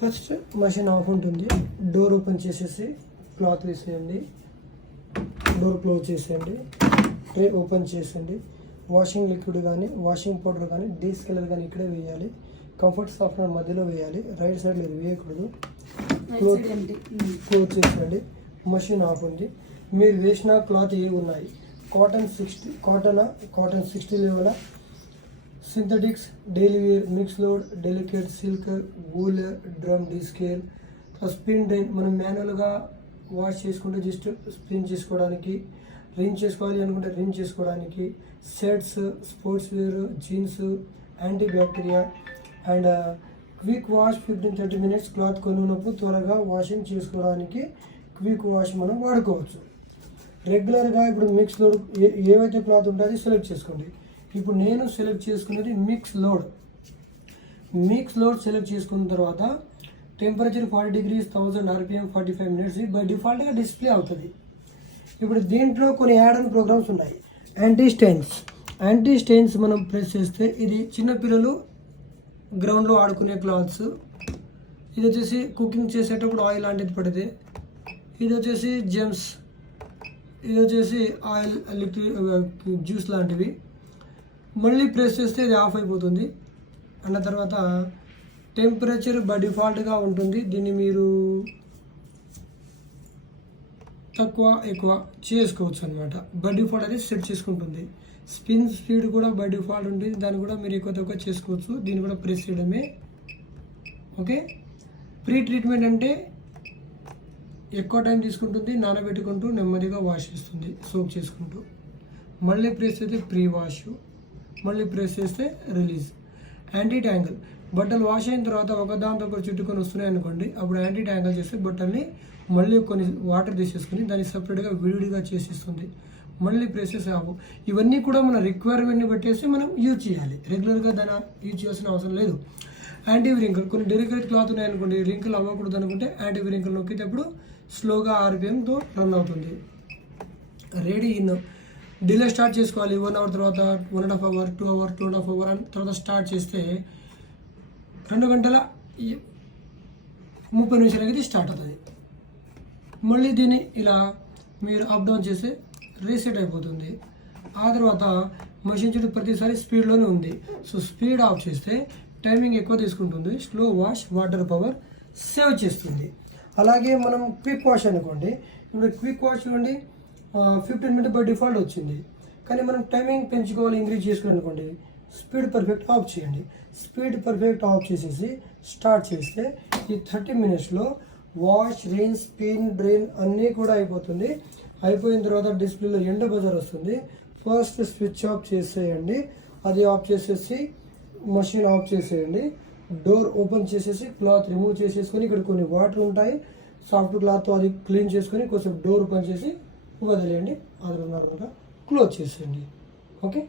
First machine of ఉంటుంది. Door open చేసేసి cloth వేసేయండి, డోర్ క్లోజ్ చేసేయండి, ట్రే ఓపెన్ చేసేయండి. వాషింగ్ లిక్విడ్ కానీ వాషింగ్ పౌడర్ కానీ డీస్ కలర్ కానీ ఇక్కడే వేయాలి. కంఫర్ట్ సాఫ్ట్వేర్ మధ్యలో వేయాలి, రైట్ సైడ్ మీరు వేయకూడదు. క్లోజ్ చేసేయండి. మెషిన్ ఆఫ్ ఉంది. మీరు వేసిన క్లాత్ ఏవి ఉన్నాయి? Cotton 60 level, synthetics, daily wear, mix load, delicate, silk, wool, drum, descale, spin drain. మనం మాన్యువల్గా వాష్ చేసుకుంటే జస్ట్ స్పిన్ చేసుకోవడానికి, రిన్ చేసుకోవాలి అనుకుంటే రిన్ చేసుకోవడానికి, shirts, sports wear, jeans, anti bacteria and quick wash 15-30 minutes. Cloth కొనున్నప్పుడు త్వరగా వాషింగ్ చేసుకోవడానికి క్విక్ వాష్ మనం వాడుకోవచ్చు. రెగ్యులర్గా ఇప్పుడు మిక్స్ లోడ్ ఏవైతే క్లాత్ ఉంటుందో సెలెక్ట్ చేసుకోండి. ఇప్పుడు నేను సెలెక్ట్ చేసుకునేది మిక్స్ లోడ్ సెలెక్ట్ చేసుకున్న తర్వాత temperature 40 degrees, 1000 RPM, 45 minutes by డిఫాల్ట్గా డిస్ప్లే అవుతుంది. ఇప్పుడు దీంట్లో కొన్ని యాడ్ ఆన్ ప్రోగ్రామ్స్ ఉన్నాయి. యాంటీ స్టెయిన్స్ మనం ప్రెస్ చేస్తే ఇది చిన్నపిల్లలు గ్రౌండ్లో ఆడుకునే క్లాత్స్. ఇది వచ్చేసి కుకింగ్ చేసేటప్పుడు ఆయిల్ లాంటిది పడితే. ఇది వచ్చేసి జెమ్స్, ఇది వచ్చేసి ఆయిల్, లిక్విడ్, జ్యూస్ లాంటివి. మళ్ళీ ప్రెస్ చేస్తే ఇది ఆఫ్ అయిపోతుంది. అన్న తర్వాత టెంపరేచర్ బై డిఫాల్ట్గా ఉంటుంది. దీన్ని మీరు తక్కువ ఎక్కువ చేసుకోవచ్చు అనమాట. బై డిఫాల్ట్ అనేది సెట్ చేసుకుంటుంది. స్పిన్ స్పీడ్ కూడా బై డిఫాల్ట్ ఉంటుంది, దాన్ని కూడా మీరు ఎక్కువ తక్కువ చేసుకోవచ్చు. దీన్ని కూడా ప్రెస్ చేయడమే. ఓకే. ప్రీ ట్రీట్మెంట్ అంటే ఎక్కువ టైం తీసుకుంటుంది, నానబెట్టుకుంటూ నెమ్మదిగా వాష్ చేస్తుంది సోప్ చేసుకుంటూ. మళ్ళీ ప్రెస్ చేస్తే ప్రీ వాష్, మళ్ళీ ప్రెస్ చేస్తే రిలీజ్. యాంటీ ట్యాంగిల్, బట్టలు వాష్ అయిన తర్వాత ఒకదాంతో ఒకటి చుట్టుకొని వస్తున్నాయి అనుకోండి, అప్పుడు యాంటీ ట్యాంగిల్ చేస్తే బట్టల్ని మళ్ళీ కొన్ని వాటర్ తీసేసుకుని దాన్ని సపరేట్గా విడివిడిగా చేసిస్తుంది. మళ్ళీ ప్రెస్ చేసి ఆఫ్. ఇవన్నీ కూడా మన రిక్వైర్మెంట్ని బట్టేసి మనం యూజ్ చేయాలి. రెగ్యులర్గా దాన్ని యూజ్ చేయాల్సిన అవసరం లేదు. యాంటీ వ్రింకిల్, కొన్ని డెలికేట్ క్లాత్ ఉన్నాయనుకోండి, రింకిల్ అవ్వకూడదు అనుకుంటే యాంటీ వ్రింకిల్ నొక్కేటప్పుడు స్లోగా RPMతో రన్ అవుతుంది. రెడీ ఇన్, డిలే స్టార్ట్ చేసుకోవాలి. 1 hour తర్వాత 1.5 hour, 2 hour, 2.5 hour అని తర్వాత స్టార్ట్ చేస్తే 2 గంటల 30 నిమిషాలకి స్టార్ట్ అవుతుంది. మళ్ళీ దీన్ని ఇలా మీరు అప్ డౌన్ చేస్తే రీసెట్ అయిపోతుంది. ఆ తర్వాత మెషిన్ చుట్టూ ప్రతిసారి స్పీడ్లోనే ఉంది. సో స్పీడ్ ఆఫ్ చేస్తే టైమింగ్ ఎక్కువ తీసుకుంటుంది. Slow wash, water power save చేస్తుంది. అలాగే మనం క్విక్ వాష్ అనుకోండి, ఇప్పుడు క్విక్ వాష్ చూడండి 15 minutes బై డిఫాల్ట్ వచ్చింది. కానీ మనం టైమింగ్ పెంచుకోవాలి, ఇంక్రీజ్ చేసుకోవాలి అనుకోండి, స్పీడ్ పర్ఫెక్ట్ ఆఫ్ చేయండి. స్పీడ్ పర్ఫెక్ట్ ఆఫ్ చేసేసి స్టార్ట్ చేస్తే ఈ 30 minutesలో వాష్, రిన్, స్పిన్, డ్రైన్ అన్నీ కూడా అయిపోతుంది. అయిపోయిన తర్వాత డిస్ప్లేలో ఎండ్ బజర్ వస్తుంది. ఫస్ట్ స్విచ్ ఆఫ్ చేసేయండి. అది ఆఫ్ చేసేసి మషిన్ ఆఫ్ చేసేయండి. డోర్ ఓపెన్ చేసేసి క్లాత్ రిమూవ్ చేసేసుకొని ఇక్కడ కొన్ని వాటర్ ఉంటాయి, సాఫ్ట్ క్లాత్తో అది క్లీన్ చేసుకొని కొంచెం డోర్ ఓపెన్ చేసి వదిలేయండి. 6:30 క్లోజ్ చేసేయండి. ఓకే.